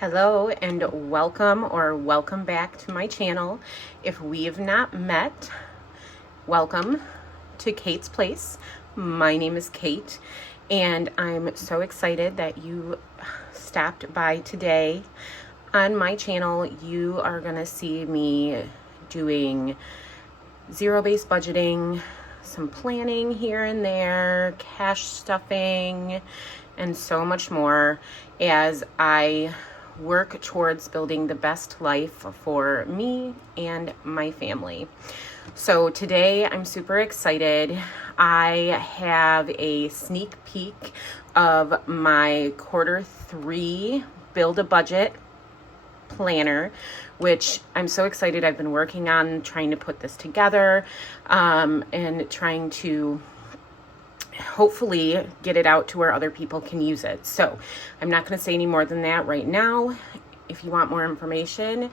Hello and welcome back to my channel. If we have not met, welcome to Kate's Place. My name is Kate and I'm so excited that you stopped by today. On my channel, you are gonna see me doing zero-based budgeting, some planning here and there, cash stuffing, and so much more as I work towards building the best life for me and my family. So today I'm super excited. I have a sneak peek of my quarter 3 Build a Budget planner, which I'm so excited. I've been working on trying to put this together and trying to hopefully get it out to where other people can use it. So I'm not going to say any more than that right now. If you want more information,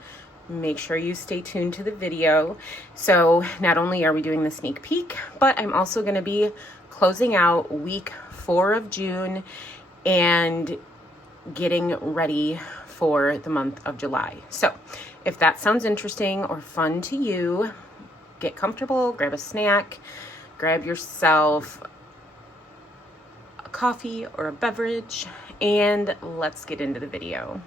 make sure you stay tuned to the video. So not only are we doing the sneak peek, but I'm also going to be closing out week 4 of June and getting ready for the month of July. So if that sounds interesting or fun to you, get comfortable, grab a snack, grab yourself coffee or a beverage, and let's get into the video.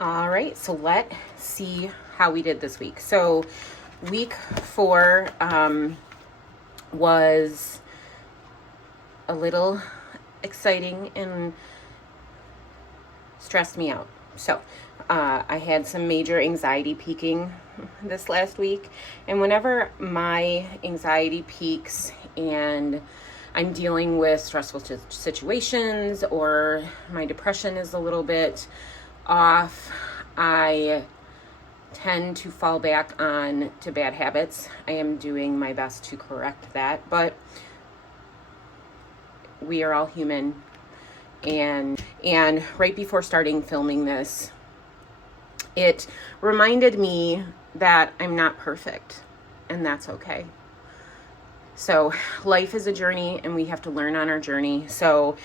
All right, so let's see how we did this week. So week 4 was a little exciting and stressed me out. So I had some major anxiety peaking this last week, and whenever my anxiety peaks and I'm dealing with stressful situations or my depression is a little bit off, I tend to fall back on to bad habits. I am doing my best to correct that, but we are all human. And right before starting filming this, it reminded me that I'm not perfect, and that's okay. So life is a journey, and we have to learn on our journey. So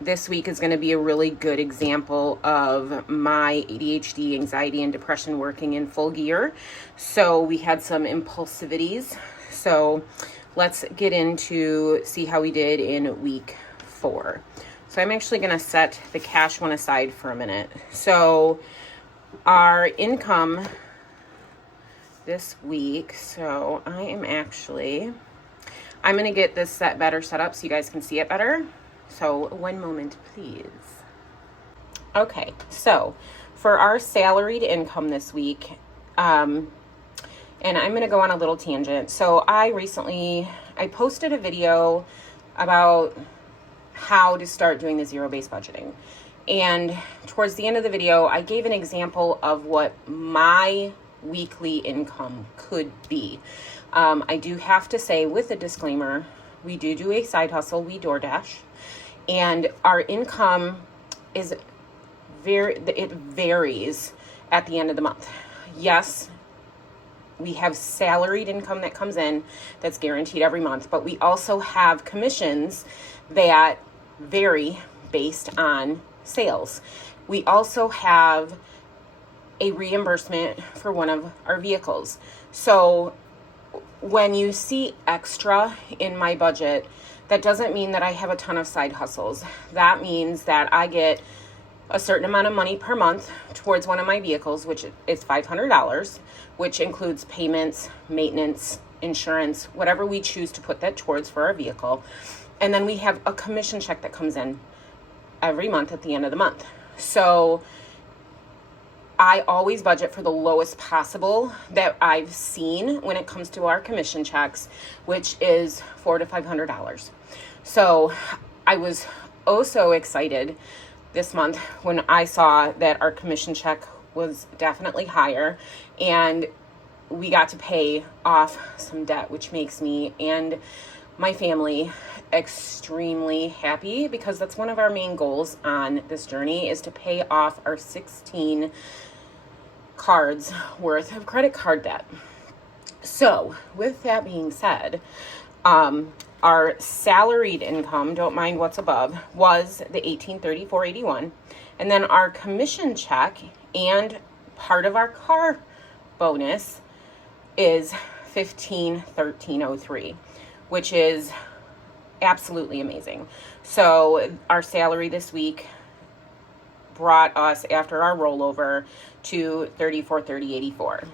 this week is going to be a really good example of my ADHD, anxiety, and depression working in full gear. So we had some impulsivities. So let's get into see how we did in week 4. So I'm actually going to set the cash one aside for a minute. So our income this week, so I'm going to get this better set up so you guys can see it better. So one moment, please. Okay, so for our salaried income this week, and I'm going to go on a little tangent. So I posted a video about how to start doing the zero-based budgeting. And towards the end of the video, I gave an example of what my weekly income could be. I do have to say, with a disclaimer, we do a side hustle, we DoorDash, and our income it varies at the end of the month. Yes, we have salaried income that comes in that's guaranteed every month, but we also have commissions that vary based on sales. We also have a reimbursement for one of our vehicles. So when you see extra in my budget, that doesn't mean that I have a ton of side hustles. That means that I get a certain amount of money per month towards one of my vehicles, which is $500, which includes payments, maintenance, insurance, whatever we choose to put that towards for our vehicle. And then we have a commission check that comes in every month at the end of the month. So I always budget for the lowest possible that I've seen when it comes to our commission checks, which is $400 to $500. So I was so excited this month when I saw that our commission check was definitely higher, and we got to pay off some debt, which makes me and my family extremely happy, because that's one of our main goals on this journey, is to pay off our 16 cards worth of credit card debt. So with that being said, our salaried income, don't mind what's above, was the $1834.81. And then our commission check and part of our car bonus is $1513.03, which is absolutely amazing. So our salary this week brought us, after our rollover, to $3430.84.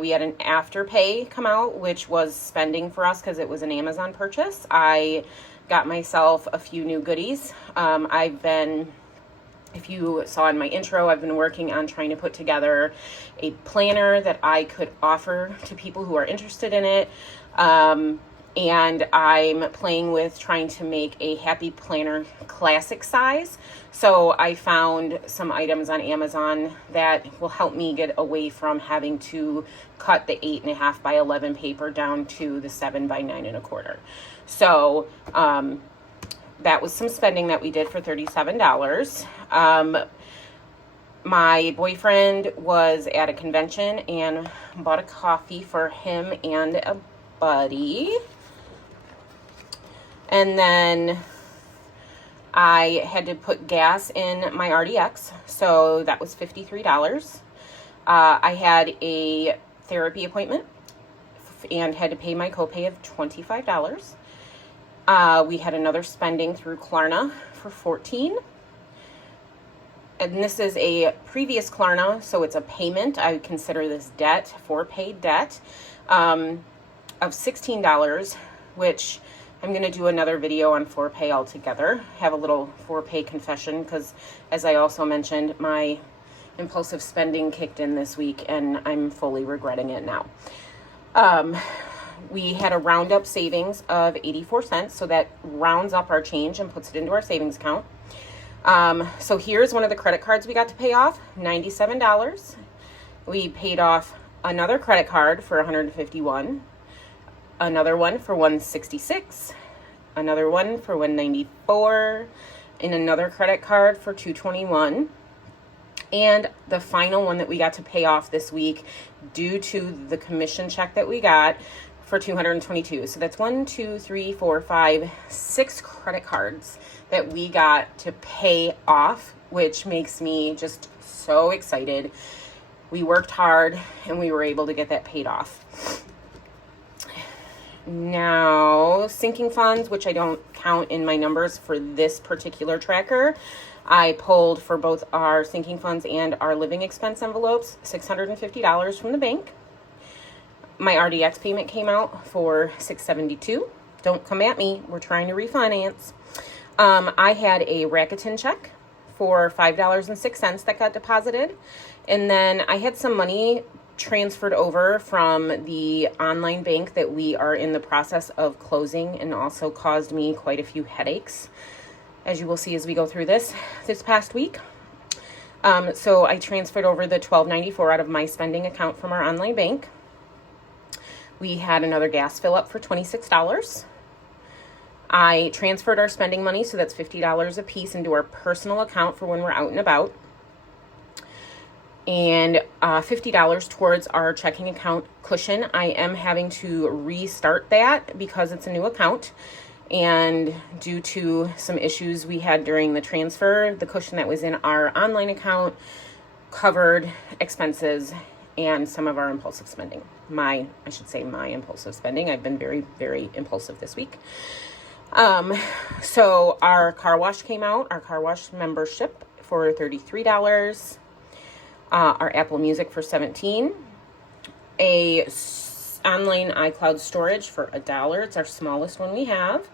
We had an afterpay come out, which was spending for us because it was an Amazon purchase. I got myself a few new goodies. If you saw in my intro, I've been working on trying to put together a planner that I could offer to people who are interested in it. And I'm playing with trying to make a Happy Planner classic size. So I found some items on Amazon that will help me get away from having to cut the 8.5 by 11 paper down to the 7 by 9.25. So that was some spending that we did for $37. My boyfriend was at a convention and bought a coffee for him and a buddy. And then I had to put gas in my RDX, so that was $53. I had a therapy appointment and had to pay my copay of $25. We had another spending through Klarna for $14. And this is a previous Klarna, so it's a payment. I consider this debt, for paid debt, of $16, which I'm going to do another video on ForPay altogether. Have a little ForPay confession because, as I also mentioned, my impulsive spending kicked in this week and I'm fully regretting it now. We had a roundup savings of 84 cents, so that rounds up our change and puts it into our savings account. So here's one of the credit cards we got to pay off, $97. We paid off another credit card for $151. Another one for $166, another one for $194, and another credit card for $221. And the final one that we got to pay off this week due to the commission check that we got for $222. So that's 6 credit cards that we got to pay off, which makes me just so excited. We worked hard and we were able to get that paid off. Now, sinking funds, which I don't count in my numbers for this particular tracker, I pulled for both our sinking funds and our living expense envelopes, $650 from the bank. My RDX payment came out for $672. Don't come at me. We're trying to refinance. I had a Rakuten check for $5.06 that got deposited. And then I had some money transferred over from the online bank that we are in the process of closing, and also caused me quite a few headaches, as you will see as we go through this past week. So I transferred over the $12.94 out of my spending account from our online bank. We had another gas fill up for $26. I transferred our spending money, so that's $50 a piece, into our personal account for when we're out and about. And $50 towards our checking account cushion. I am having to restart that because it's a new account. And due to some issues we had during the transfer, the cushion that was in our online account covered expenses and some of our impulsive spending. My impulsive spending. I've been very, very impulsive this week. So our car wash came out, our car wash membership for $33. Our Apple Music for $17, a online iCloud storage for $1. It's our smallest one we have.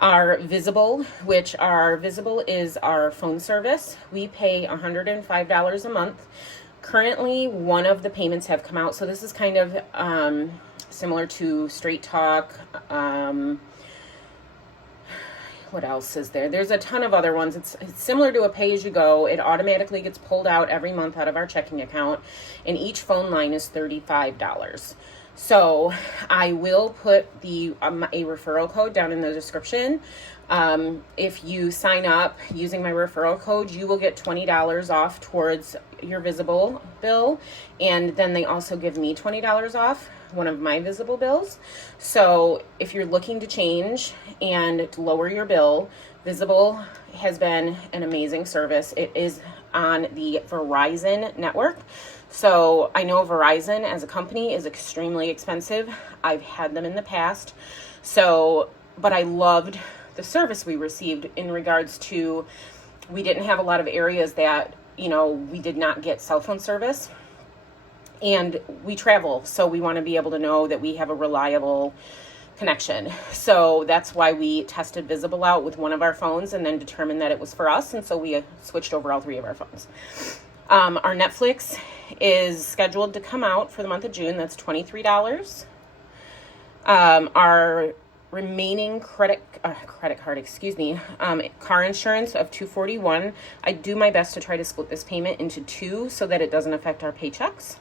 Our Visible, which our Visible is our phone service. We pay $105 a month. Currently, one of the payments have come out, so this is kind of similar to Straight Talk. What else is there? There's a ton of other ones. It's similar to a pay-as-you-go. It automatically gets pulled out every month out of our checking account, and each phone line is $35. So I will put a referral code down in the description. If you sign up using my referral code, you will get $20 off towards your Visible bill. And then they also give me $20 off one of my Visible bills. So if you're looking to change and to lower your bill, Visible has been an amazing service. It is on the Verizon network. So I know Verizon as a company is extremely expensive. I've had them in the past. But I loved the service we received in regards to, we didn't have a lot of areas that, we did not get cell phone service. And we travel, so we want to be able to know that we have a reliable connection. So that's why we tested Visible out with one of our phones and then determined that it was for us. And so we switched over all 3 of our phones. Our Netflix is scheduled to come out for the month of June. That's $23. Our remaining credit card, car insurance of $241. I do my best to try to split this payment into 2 so that it doesn't affect our paychecks.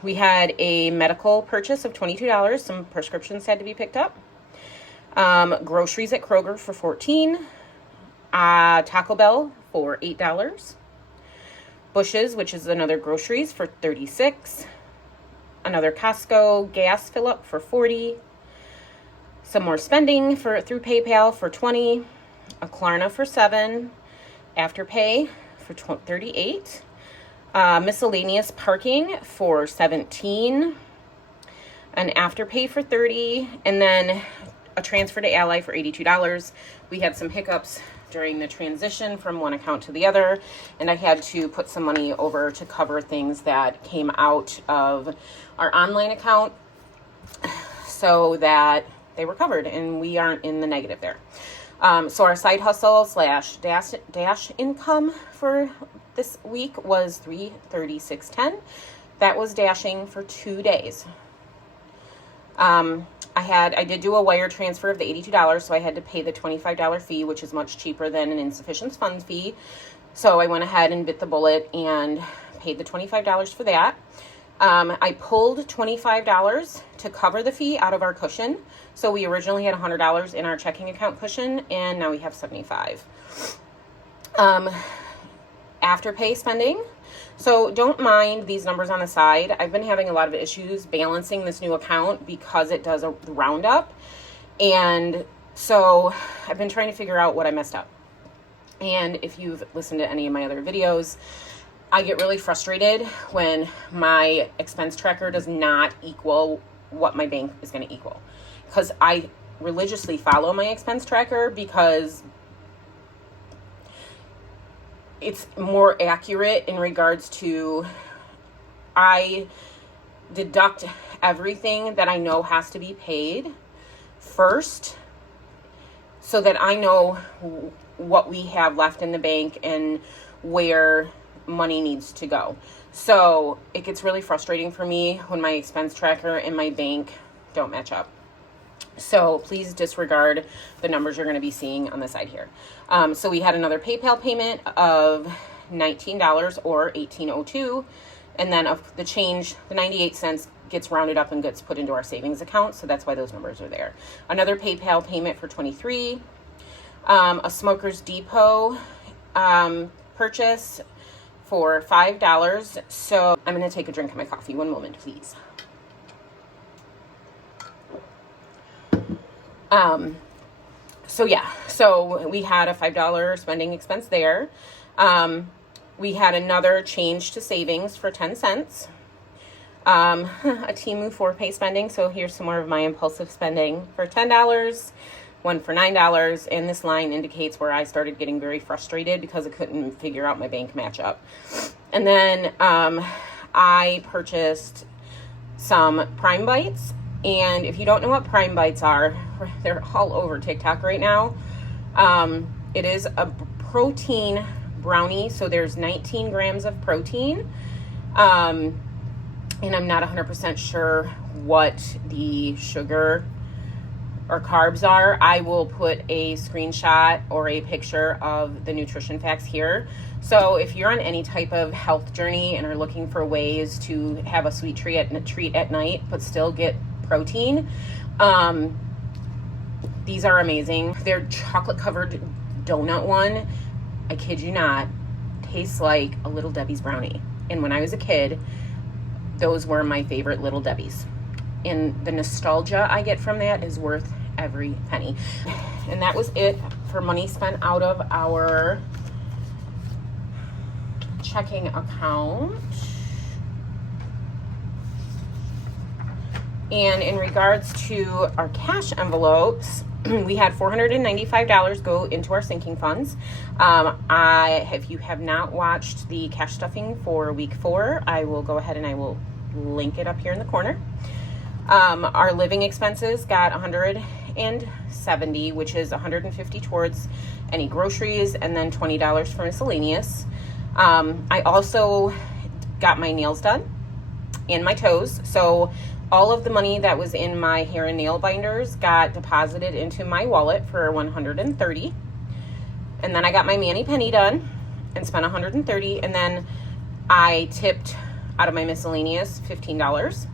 We had a medical purchase of $22. Some prescriptions had to be picked up. Groceries at Kroger for $14. Taco Bell for $8. Bush's, which is another groceries, for $36. Another Costco gas fill up for $40. Some more spending through PayPal for $20. A Klarna for $7. Afterpay for $38. Miscellaneous parking for $17. An Afterpay for $30. And then a transfer to Ally for $82. We had some hiccups during the transition from one account to the other, and I had to put some money over to cover things that came out of our online account so that they were covered and we aren't in the negative there. So our side hustle / dash income for this week was $336.10. That was dashing for 2 days. I did do a wire transfer of the $82, so I had to pay the $25 fee, which is much cheaper than an insufficient funds fee. So I went ahead and bit the bullet and paid the $25 for that. I pulled $25 to cover the fee out of our cushion. So we originally had $100 in our checking account cushion, and now we have $75. Afterpay spending. So don't mind these numbers on the side. I've been having a lot of issues balancing this new account because it does a roundup. And so I've been trying to figure out what I messed up. And if you've listened to any of my other videos, I get really frustrated when my expense tracker does not equal what my bank is going to equal. Because I religiously follow my expense tracker because it's more accurate in regards to, I deduct everything that I know has to be paid first so that I know what we have left in the bank and where money needs to go. So it gets really frustrating for me when my expense tracker and my bank don't match up. So please disregard the numbers you're going to be seeing on the side here. So we had another PayPal payment of $19 or $18.02. And then of the change, the 98 cents gets rounded up and gets put into our savings account. So that's why those numbers are there. Another PayPal payment for $23. A Smoker's Depot purchase for $5. So I'm going to take a drink of my coffee. One moment, please. So we had a $5 spending expense there. We had another change to savings for 10 cents. A Temu 4Pay spending. So here's some more of my impulsive spending for $10, one for $9. And this line indicates where I started getting very frustrated because I couldn't figure out my bank matchup. And then, I purchased some Prime Bites. And if you don't know what Prime Bites are, they're all over TikTok right now. It is a protein brownie. So there's 19 grams of protein. And I'm not 100% sure what the sugar or carbs are. I will put a screenshot or a picture of the nutrition facts here So if you're on any type of health journey and are looking for ways to have a sweet treat at night, but still get protein, these are amazing. Their chocolate covered donut one, I kid you not, tastes like a Little Debbie's brownie. And when I was a kid, those were my favorite Little Debbie's. And the nostalgia I get from that is worth every penny. And that was it for money spent out of our checking account. And in regards to our cash envelopes, we had $495 go into our sinking funds. If you have not watched the cash stuffing for week 4, I will go ahead and I will link it up here in the corner. Our living expenses got $170, which is $150 towards any groceries, and then $20 for miscellaneous. I also got my nails done and my toes. So all of the money that was in my hair and nail binders got deposited into my wallet for $130. And then I got my mani-pedi done and spent $130. And then I tipped out of my miscellaneous $15.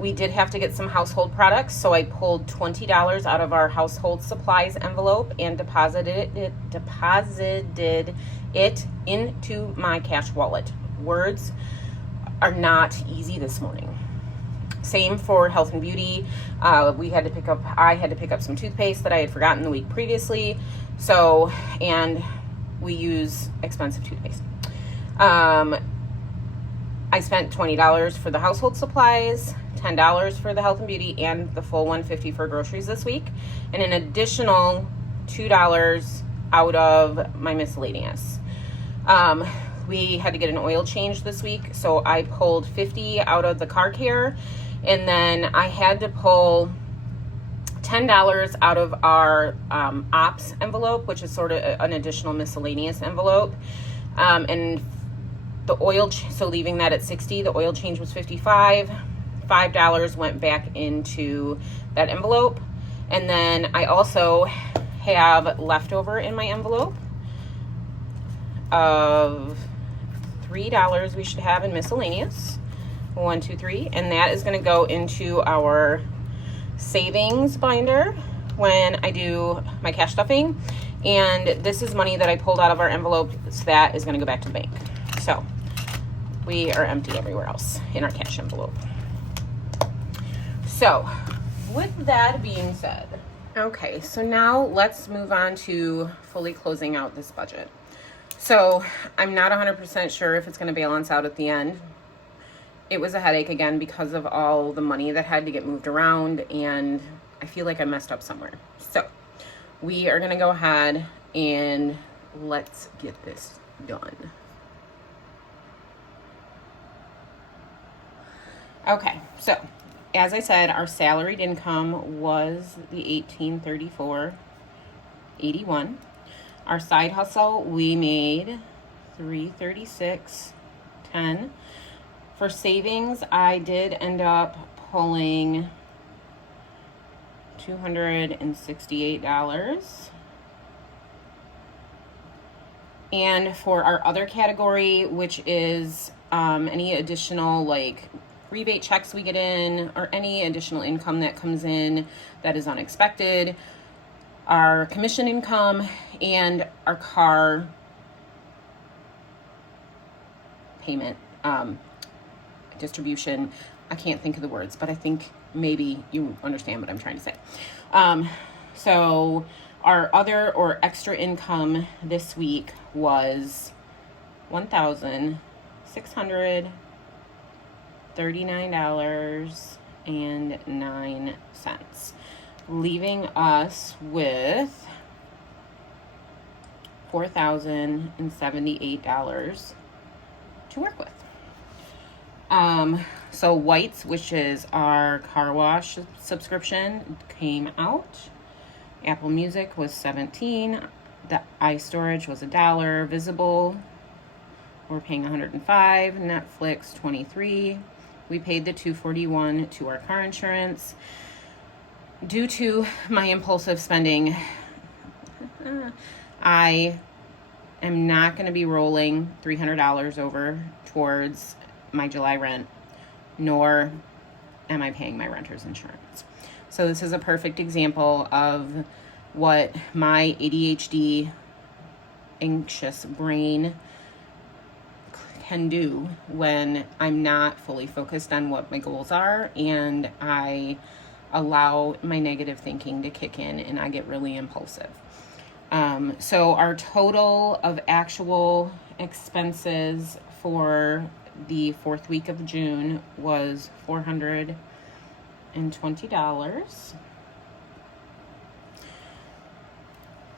We did have to get some household products, so I pulled $20 out of our household supplies envelope and deposited it into my cash wallet. Words are not easy this morning. Same for health and beauty. I had to pick up some toothpaste that I had forgotten the week previously. And we use expensive toothpaste. I spent $20 for the household supplies, $10 for the health and beauty, and the full $150 for groceries this week, and an additional $2 out of my miscellaneous. We had to get an oil change this week, so I pulled $50 out of the car care, and then I had to pull $10 out of our ops envelope, which is sort of an additional miscellaneous envelope, and the oil, so leaving that at $60, the oil change was $55. $5 went back into that envelope. And then I also have leftover in my envelope of $3 we should have in miscellaneous. 1, 2, 3. And that is going to go into our savings binder when I do my cash stuffing. And this is money that I pulled out of our envelope, so that is going to go back to the bank. So we are empty everywhere else in our cash envelope. So with that being said, okay, so now let's move on to fully closing out this budget. So I'm not 100% sure if it's going to balance out at the end. It was a headache again because of all the money that had to get moved around, and I feel like I messed up somewhere. So we are going to go ahead and let's get this done. Okay, so as I said, our salaried income was the $1834.81. Our side hustle, we made $336.10. For savings, I did end up pulling $268. And for our other category, which is any additional rebate checks we get in or any additional income that comes in that is unexpected, our commission income, and our car payment distribution. I can't think of the words, but I think maybe you understand what I'm trying to say. So our other or extra income this week was $1,639.09, leaving us with $4,078 to work with. So White's, which is our car wash subscription, came out. Apple Music was $17. The iStorage was $1. Visible, we're paying $105. Netflix, $23. We paid the $241 to our car insurance. Due to my impulsive spending, I am not going to be rolling $300 over towards my July rent, nor am I paying my renter's insurance. So this is a perfect example of what my ADHD, anxious brain can do when I'm not fully focused on what my goals are and I allow my negative thinking to kick in and I get really impulsive. So our total of actual expenses for the 4th week of June was $420.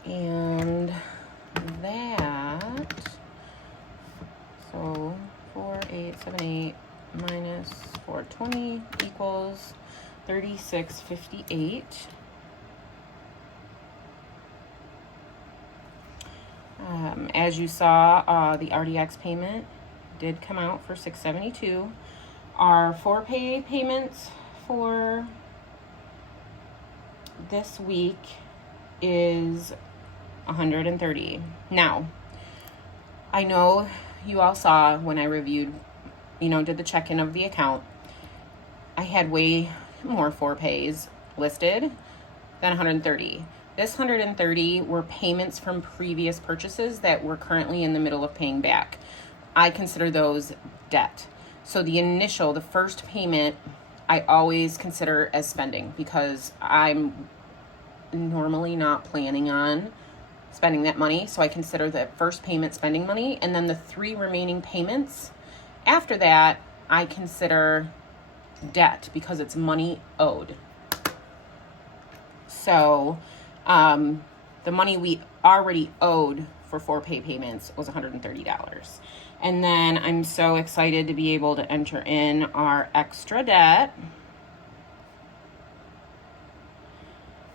And that, so 4878 minus 420 equals 3658. As you saw, the RDX payment did come out for $672. Our 4-pay payments for this week is $130. Now, I know you all saw when I reviewed, did the check-in of the account, I had way more 4-pays listed than $130. This $130 were payments from previous purchases that we're currently in the middle of paying back. I consider those debt. So the first payment, I always consider as spending because I'm normally not planning on spending that money. So I consider the first payment spending money, and then the 3 remaining payments after that, I consider debt because it's money owed. So the money we already owed for 4-pay payments was $130. And then I'm so excited to be able to enter in our extra debt.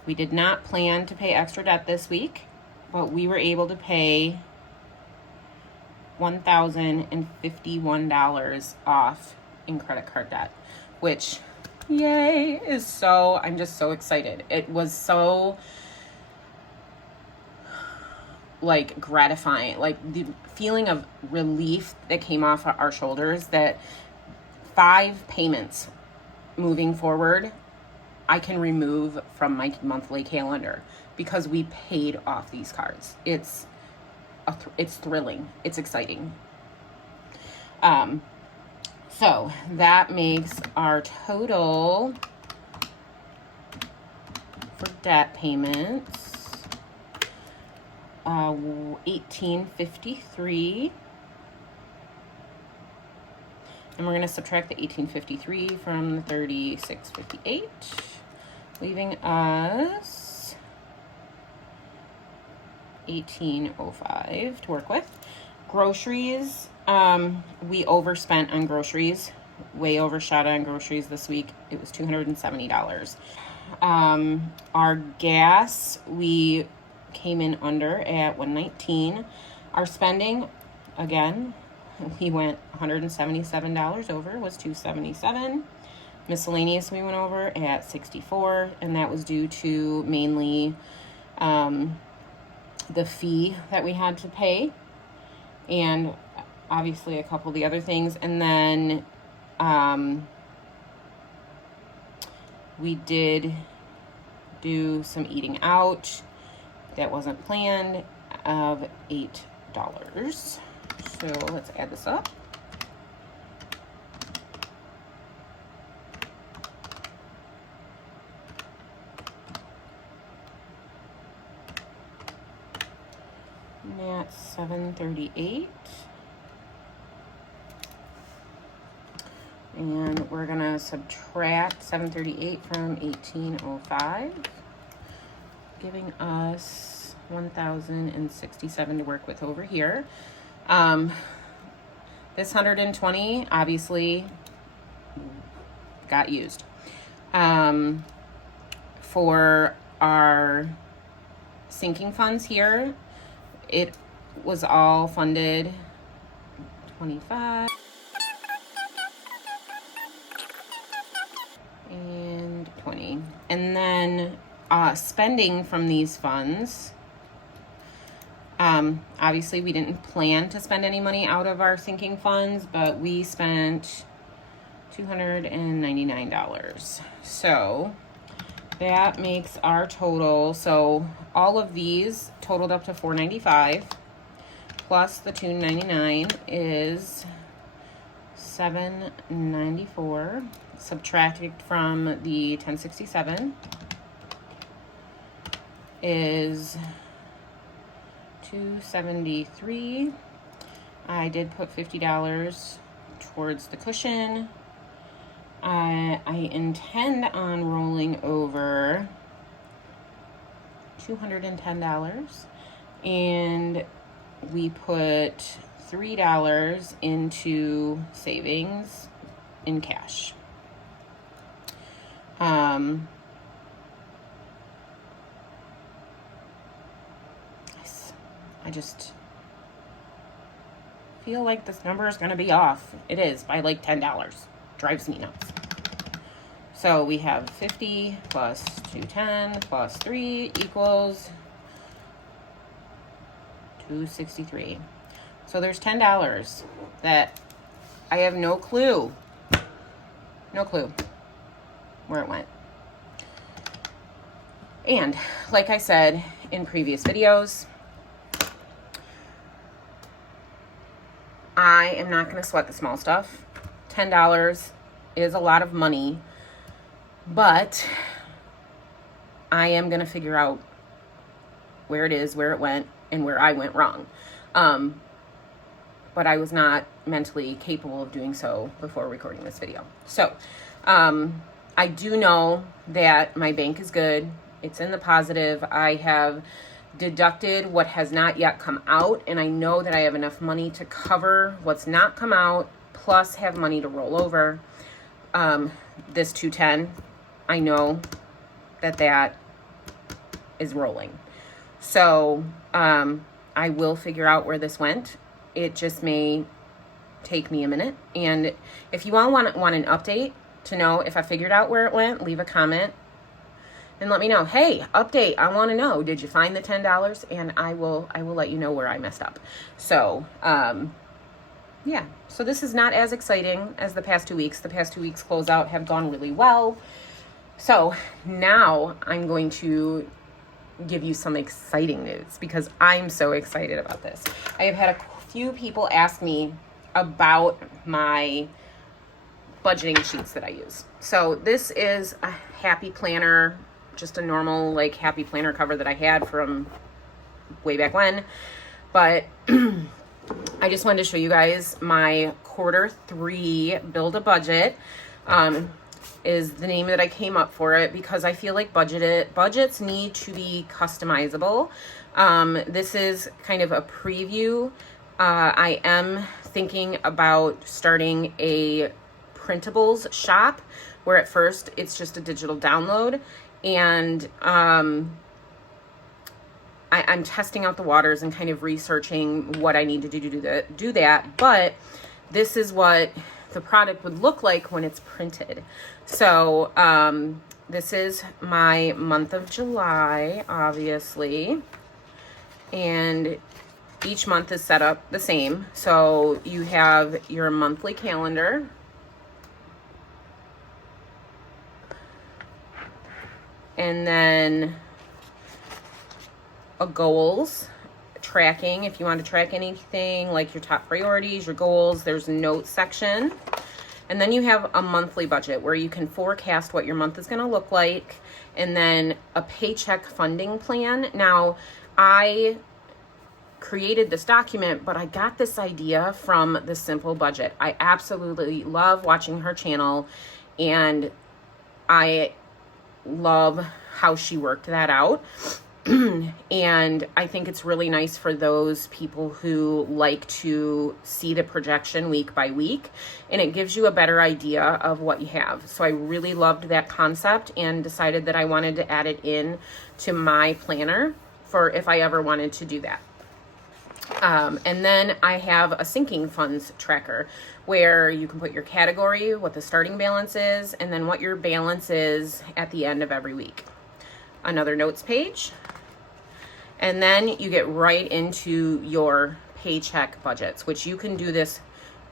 We did not plan to pay extra debt this week, but we were able to pay $1,051 off in credit card debt, which, yay, I'm just so excited. It was so gratifying, the feeling of relief that came off our shoulders that 5 payments moving forward I can remove from my monthly calendar because we paid off these cards. It's thrilling. It's exciting. So that makes our total for debt payments $1,853. And we're going to subtract the $1,853 from the $3,658, leaving us $1,805 to work with. Groceries, we overspent on groceries, way overshot on groceries this week. It was $270. Our gas, we came in under at $119. Our spending, again, we went $177 over, was $277. Miscellaneous we went over at $64, and that was due to mainly the fee that we had to pay, and obviously a couple of the other things. And then we did do some eating out that wasn't planned of $8. So let's add this up. And that's $738. And we're gonna subtract $738 from $1,805, giving us $1,067 to work with over here. This $120 obviously got used. For our sinking funds here, it was all funded 25 and 20. And then spending from these funds, Obviously, we didn't plan to spend any money out of our sinking funds, but we spent $299. So that makes our total. So all of these totaled up to $495, plus the $299 is $794. Subtracted from the $1067 is $273. I did put $50 towards the cushion. I intend on rolling over $210, and we put $3 into savings in cash. I just feel like this number is going to be off. It is by like $10. Drives me nuts. So we have 50 plus 210 plus 3 equals 263. So there's $10 that I have no clue where it went. And like I said in previous videos, I am not going to sweat the small stuff. $10 is a lot of money, but I am going to figure out where it is, where it went, and where I went wrong. But I was not mentally capable of doing so before recording this video. So I do know that my bank is good. It's in the positive. I have deducted what has not yet come out, and I know that I have enough money to cover what's not come out, plus have money to roll over. This 210, I know that is rolling. So I will figure out where this went. It just may take me a minute. And if you all want an update to know if I figured out where it went, leave a comment and let me know. Hey, update, I want to know, did you find the $10? And I will let you know where I messed up. So yeah, so this is not as exciting as the past 2 weeks. The past 2 weeks closeout have gone really well. So now I'm going to give you some exciting news because I'm so excited about this. I have had a few people ask me about my budgeting sheets that I use. So this is a happy planner, just a normal like happy planner cover that I had from way back when. But I just wanted to show you guys my Q3 build a budget. Is the name that I came up for it because I feel like budgets need to be customizable. This is kind of a preview. I am thinking about starting a printables shop where at first it's just a digital download, and I'm testing out the waters and kind of researching what I need to do that. But this is what the product would look like when it's printed. So this is my month of July, obviously, and each month is set up the same. So you have your monthly calendar, and then a goals tracking, if you want to track anything like your top priorities, your goals. There's a notes section, and then you have a monthly budget where you can forecast what your month is going to look like, and then a paycheck funding plan. Now, I created this document, but I got this idea from The Simple Budget. I absolutely love watching her channel, and I love how she worked that out. And I think it's really nice for those people who like to see the projection week by week, and it gives you a better idea of what you have. So I really loved that concept and decided that I wanted to add it in to my planner for if I ever wanted to do that. And then I have a sinking funds tracker where you can put your category, what the starting balance is, and then what your balance is at the end of every week. Another notes page. And then you get right into your paycheck budgets, which you can do this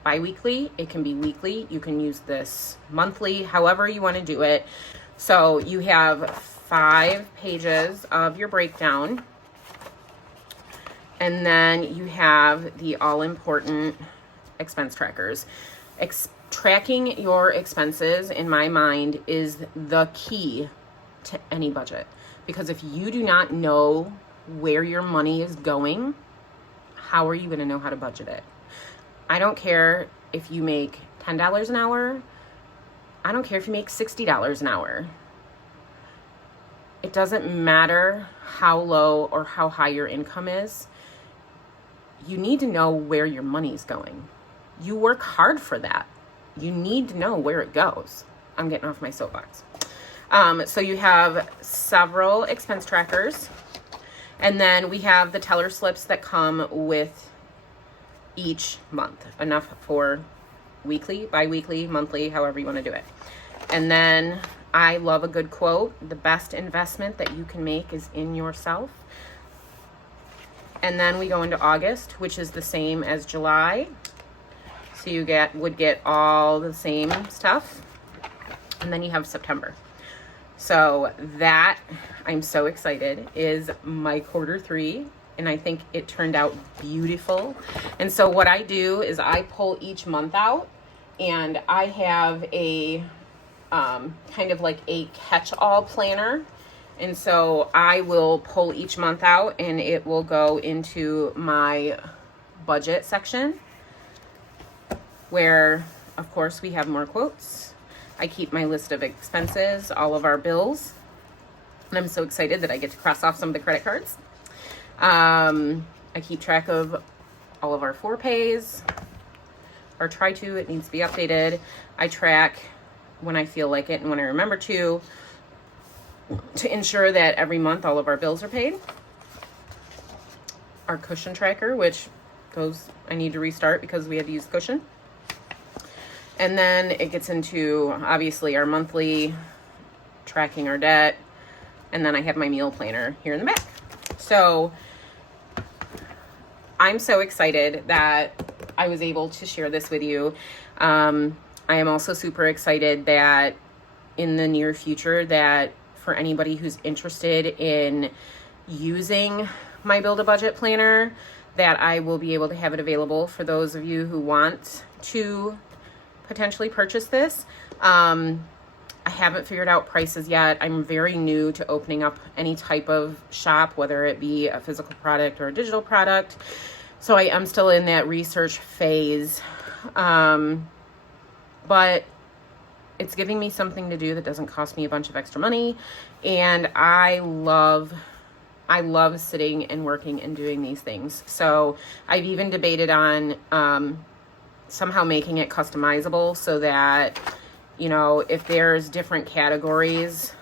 bi-weekly. It can be weekly. You can use this monthly, however you want to do it. So you have 5 pages of your breakdown. And then you have the all-important expense trackers. Tracking your expenses, in my mind, is the key to any budget. Because if you do not know where your money is going, how are you going to know how to budget it? I don't care if you make $10 an hour. I don't care if you make $60 an hour. It doesn't matter how low or how high your income is. You need to know where your money's going. You work hard for that. You need to know where it goes. I'm getting off my soapbox. So you have several expense trackers. And then we have the teller slips that come with each month. Enough for weekly, bi-weekly, monthly, however you want to do it. And then I love a good quote. The best investment that you can make is in yourself. And then we go into August, which is the same as July. So you would get all the same stuff. And then you have September. So that, I'm so excited, is my quarter 3. And I think it turned out beautiful. And so what I do is I pull each month out, and I have a kind of like a catch-all planner. And so I will pull each month out, and it will go into my budget section, where, of course, we have more quotes. I keep my list of expenses, all of our bills, and I'm so excited that I get to cross off some of the credit cards. I keep track of all of our 4Pays, or try to. It needs to be updated. I track when I feel like it and when I remember to ensure that every month all of our bills are paid. Our cushion tracker, which I need to restart because we had to use cushion. And then it gets into, obviously, our monthly, tracking our debt. And then I have my meal planner here in the back. So I'm so excited that I was able to share this with you. I am also super excited that in the near future, that for anybody who's interested in using my Build a Budget planner, that I will be able to have it available for those of you who want to potentially purchase this. I haven't figured out prices yet. I'm very new to opening up any type of shop, whether it be a physical product or a digital product. So I am still in that research phase. But it's giving me something to do that doesn't cost me a bunch of extra money. And I love sitting and working and doing these things. So I've even debated on somehow making it customizable so that, you know, if there's different categories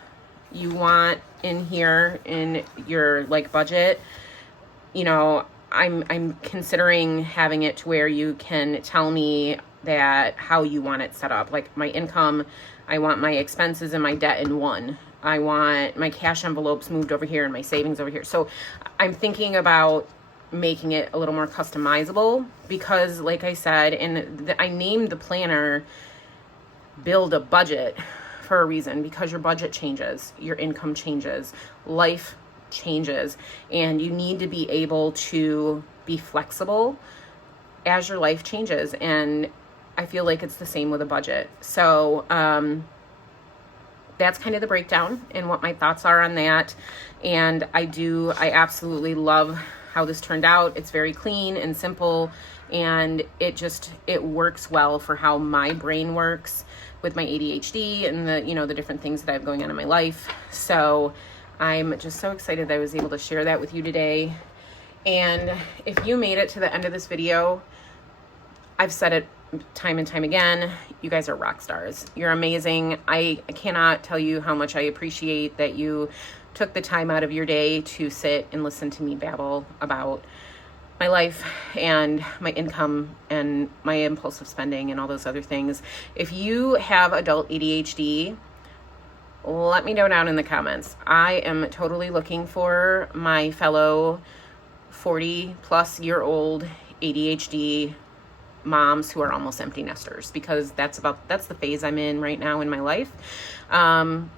you want in here in your like budget, you know, I'm considering having it to where you can tell me that how you want it set up. Like my income, I want my expenses and my debt in one. I want my cash envelopes moved over here and my savings over here. So I'm thinking about making it a little more customizable because, like I said, and I named the planner Build a Budget for a reason, because your budget changes, your income changes, life changes, and you need to be able to be flexible as your life changes. And I feel like it's the same with a budget. So that's kind of the breakdown and what my thoughts are on that. And I absolutely love how this turned out. It's very clean and simple, and it works well for how my brain works with my ADHD and the different things that I have going on in my life. So I'm just so excited that I was able to share that with you today. And if you made it to the end of this video, I've said it time and time again, you guys are rock stars. You're amazing. I cannot tell you how much I appreciate that you took the time out of your day to sit and listen to me babble about my life and my income and my impulsive spending and all those other things. If you have adult ADHD, let me know down in the comments. I am totally looking for my fellow 40 plus year old ADHD moms who are almost empty nesters, because that's the phase I'm in right now in my life. And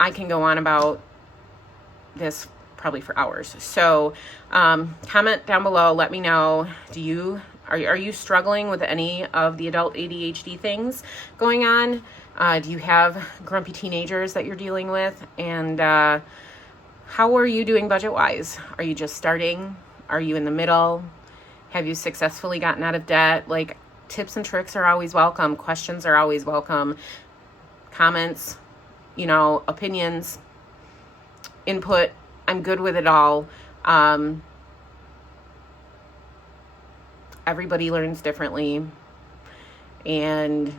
I can go on about this probably for hours. So comment down below, let me know, are you struggling with any of the adult ADHD things going on? Do you have grumpy teenagers that you're dealing with? And how are you doing budget-wise? Are you just starting? Are you in the middle? Have you successfully gotten out of debt? Like, tips and tricks are always welcome. Questions are always welcome. Comments, opinions, input. I'm good with it all. Everybody learns differently. And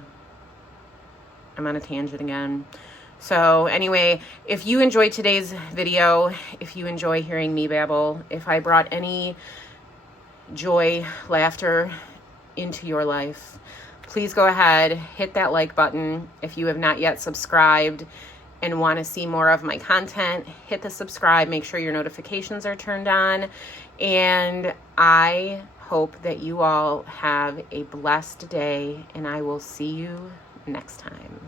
I'm on a tangent again. So anyway, if you enjoyed today's video, if you enjoy hearing me babble, if I brought any joy, laughter into your life, please go ahead, hit that like button. If you have not yet subscribed and want to see more of my content, hit the subscribe, make sure your notifications are turned on. And I hope that you all have a blessed day, and I will see you next time.